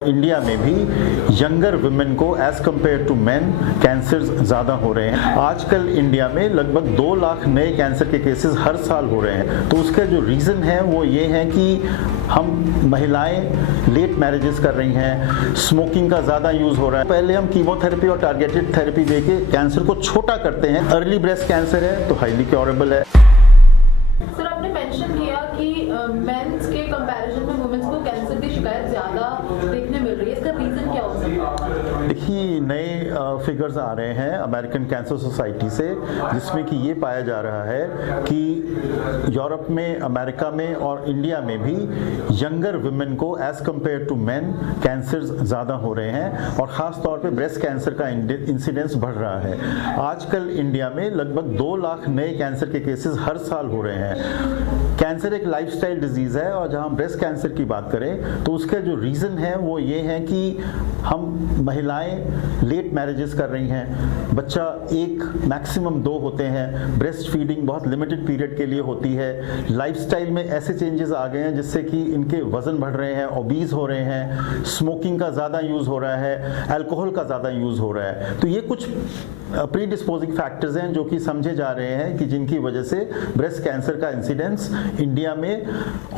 India में भी younger women को as compare to men cancer ज़्यादा हो रहे हैं। आजकल इंडिया में लगभग 2 लाख नए कैंसर के केसेस हर साल हो रहे हैं। तो उसका जो रीज़न है वो ये है कि हम महिलाएं लेट मैरिजेस कर रही हैं, स्मोकिंग का ज़्यादा यूज़ हो रहा है। पहले हम कीमोथेरेपी और टारगेटेड थेरेपी देके कैंसर को छोटा करते हैं। अर्ली ब्रेस्ट कैंसर है तो हाईली क्योरेबल है। सर, आपने मेंशन किया कि मेंस के कंपैरिजन में वुमेन्स को कैंसर की शिकायत ज़्यादा देखने मिल रही है। इसका रीज़न क्या हो सकता है? देखिए, नए फिगर्स आ रहे हैं अमेरिकन कैंसर सोसाइटी से, जिसमें कि ये पाया जा रहा है कि यूरोप में, अमेरिका में और इंडिया में भी यंगर वुमेन को as compare to men cancer ज़्यादा हो रहे हैं और ख़ास तौर पे ब्रेस्ट कैंसर का इंसिडेंस बढ़ रहा है। आजकल इंडिया में लगभग 2 लाख नए कैंसर के केसेस हर साल हो रहे हैं। कैंसर एक लाइफस्टाइल डिजीज़ है और जहाँ ब्रेस्ट कैंसर की बात करें तो उसका जो रीज़न है वो ये है कि हम महिलाएं लेट मैरिजेस कर रही हैं, बच्चा 1 मैक्सिमम 2 होते हैं, ब्रेस्ट फीडिंग बहुत लिमिटेड पीरियड के लिए होती है, लाइफस्टाइल में ऐसे चेंजेस आ गए हैं जिससे कि इनके वज़न बढ़ रहे हैं, ओबीज हो रहे हैं, स्मोकिंग का ज़्यादा यूज़ हो रहा है, अल्कोहल का ज़्यादा यूज़ हो रहा है। तो ये कुछ प्री डिस्पोजिंग फैक्टर्स हैं जो कि समझे जा रहे हैं कि जिनकी वजह से ब्रेस्ट कैंसर का इंसिडेंस इंडिया में,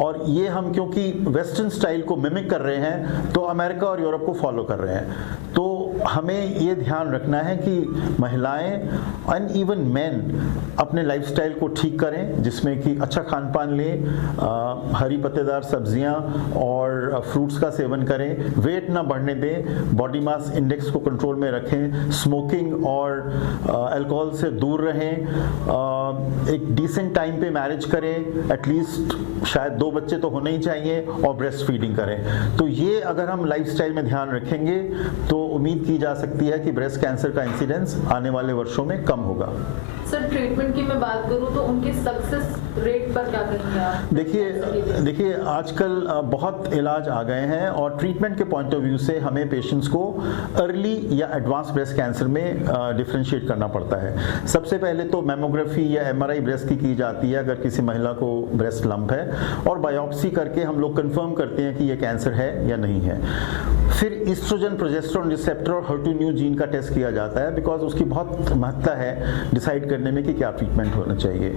और ये हम क्योंकि वेस्टर्न स्टाइल को मिमिक कर रहे हैं तो अमेरिका और यूरोप को फॉलो कर रहे हैं। तो हमें ये ध्यान रखना है कि महिलाएं एंड इवन मेन अपने लाइफस्टाइल को ठीक करें, जिसमें कि अच्छा खान पान लें, हरी पत्तेदार सब्जियां और फ्रूट्स का सेवन करें, वेट ना बढ़ने दें, बॉडी मास इंडेक्स को कंट्रोल में रखें, स्मोकिंग और अल्कोहल से दूर रहें, एक डिसेंट टाइम पे मैरिज करें, एटलीस्ट शायद 2 बच्चे तो होने ही चाहिए, और ब्रेस्ट फीडिंग करें। तो ये अगर हम लाइफस्टाइल में ध्यान रखेंगे तो उम्मीद की जा सकती है कि ब्रेस्ट कैंसर का इंसिडेंस आने वाले वर्षों में कम होगा। सर, ट्रीटमेंट की मैं बात करूं तो उनके सक्सेस रेट पर क्या कहेंगे आप? देखिए आजकल बहुत इलाज आ गए हैं और ट्रीटमेंट के पॉइंट ऑफ व्यू से हमें पेशेंट्स को अर्ली या एडवांस ब्रेस्ट कैंसर में डिफरेंशिएट करना पड़ता है। सबसे पहले तो मैमोग्राफी या एमआरआई ब्रेस्ट की जाती है अगर किसी महिला को ब्रेस्ट लंप है, और बायोप्सी करके हम लोग कंफर्म करते हैं कि ये कैंसर है या नहीं है। फिर ईस्ट्रोजन, प्रोजेस्टेरोन रिसेप्टर और HER2/neu जीन का टेस्ट किया जाता है, बिकॉज उसकी बहुत महत्ता है डिसाइड करने में कि क्या ट्रीटमेंट होना चाहिए।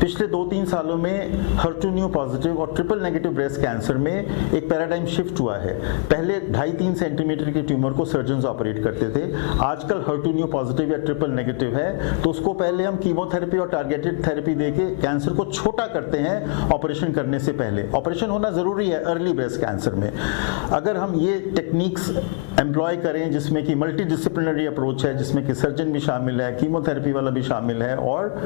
पिछले 2-3 सालों में HER2/neu पॉजिटिव और ट्रिपल नेगेटिव ब्रेस्ट कैंसर में एक पैराडाइम शिफ्ट हुआ है। पहले 2.5-3 सेंटीमीटर के ट्यूमर को सर्जन्स ऑपरेट करते थे, आजकल HER2/neu पॉजिटिव या ट्रिपल नेगेटिव है तो उसको पहले हम कीमोथेरेपी और टारगेटेड थेरेपी देके कैंसर को छोटा करते हैं ऑपरेशन करने से पहले। ऑपरेशन होना ज़रूरी है अर्ली ब्रेस्ट कैंसर में। अगर हम ये टेक्निक्स एम्प्लॉय करें जिसमें कि मल्टी डिसिप्लिनरी अप्रोच है, जिसमें कि सर्जन भी शामिल है, कीमोथेरेपी वाला भी शामिल है और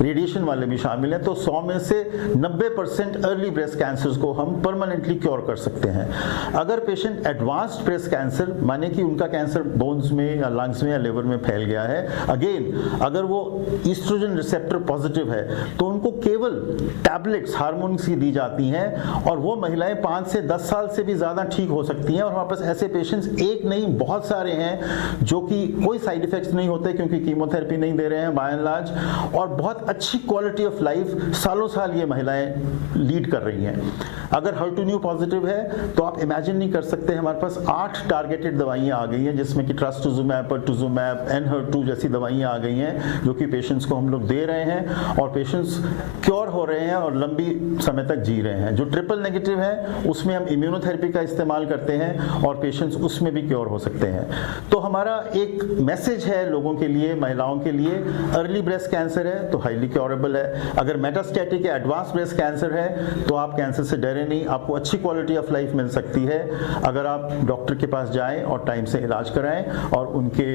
रेडिएशन वाले भी शामिल हैं, तो 100 में से 90% अर्ली ब्रेस्ट कैंसर्स को हम परमानेंटली क्योर कर सकते हैं। अगर पेशेंट एडवांस्ड ब्रेस्ट कैंसर, माने कि उनका कैंसर बोन्स में या लंग्स में या लिवर में फैल गया है, अगेन अगर वो ईस्ट्रोजन रिसेप्टर पॉजिटिव है तो उनको केवल टैबलेट्स हार्मोन्स की दी जाती हैं और वो महिलाएं 5 से 10 साल से भी ज़्यादा ठीक हो सकती हैं। और हमारे पास ऐसे पेशेंट्स एक नहीं बहुत सारे हैं जो कि कोई साइड इफेक्ट्स नहीं होते क्योंकि कीमोथेरेपी नहीं दे रहे हैं बाय एंड लार्ज, और बहुत अच्छी क्वालिटी ऑफ लाइफ सालों साल ये महिलाएं लीड कर रही हैं। अगर HER2/neu पॉजिटिव है तो आप इमेजिन नहीं कर सकते, हमारे पास 8 टारगेटेड दवाइयाँ आ गई हैं जिसमें कि ट्रस्टुजुमैब, परटुजुमैब, एनहर2 जैसी दवाइयाँ आ गई हैं जो कि पेशेंट्स को हम लोग दे रहे हैं और पेशेंट्स क्योर हो रहे हैं और लंबी समय तक जी रहे हैं। जो ट्रिपल नेगेटिव है उसमें हम इम्यूनोथेरेपी का इस्तेमाल करते हैं और पेशेंट्स उसमें भी क्योर हो सकते हैं। तो हमारा एक मैसेज है लोगों के लिए, महिलाओं के लिए, अर्ली ब्रेस्ट कैंसर है तो हाईली क्योरेबल है। अगर मेटास्टैटिक या एडवांस ब्रेस्ट कैंसर है तो आप कैंसर से डरे नहीं, आपको अच्छी क्वालिटी ऑफ लाइफ मिल सकती है अगर आप डॉक्टर के पास जाएं और टाइम से इलाज कराएं और उनके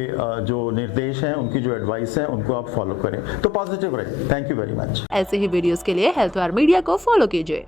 जो निर्देश हैं, उनकी जो एडवाइस है उनको आप फॉलो करें तो पॉजिटिव रहे। Thank you very much. ऐसे ही वीडियोस के लिए हेल्थ वार मीडिया को फॉलो कीजिए।